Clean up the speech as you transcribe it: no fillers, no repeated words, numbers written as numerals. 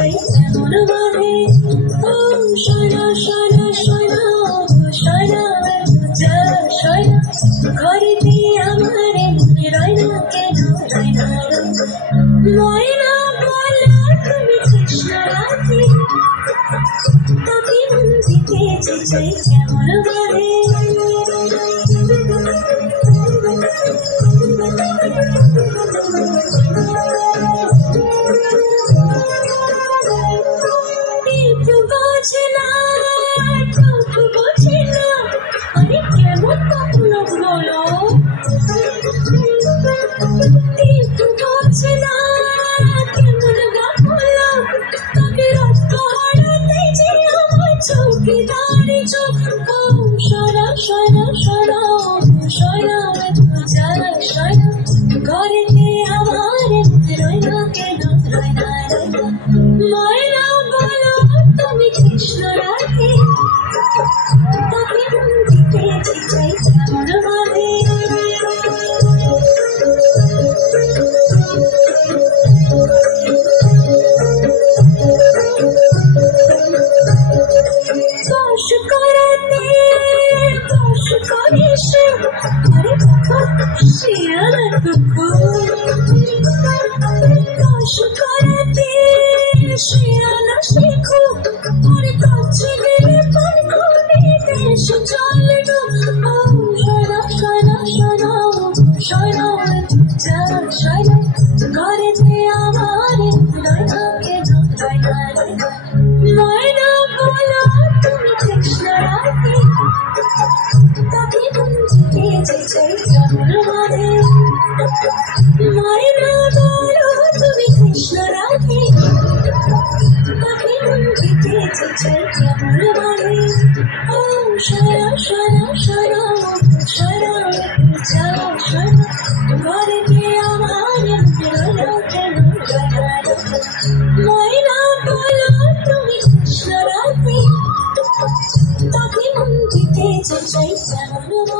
চাই কেমন বাধে ও সয়না সয়না সয়না সয়না যা সয়না ঘরেতে আমার রয়না কেন রয়না ময়না বলা তুমি কৃষ্ণ রাধে তাকে মন দিতে চাই কেমন বাধে Say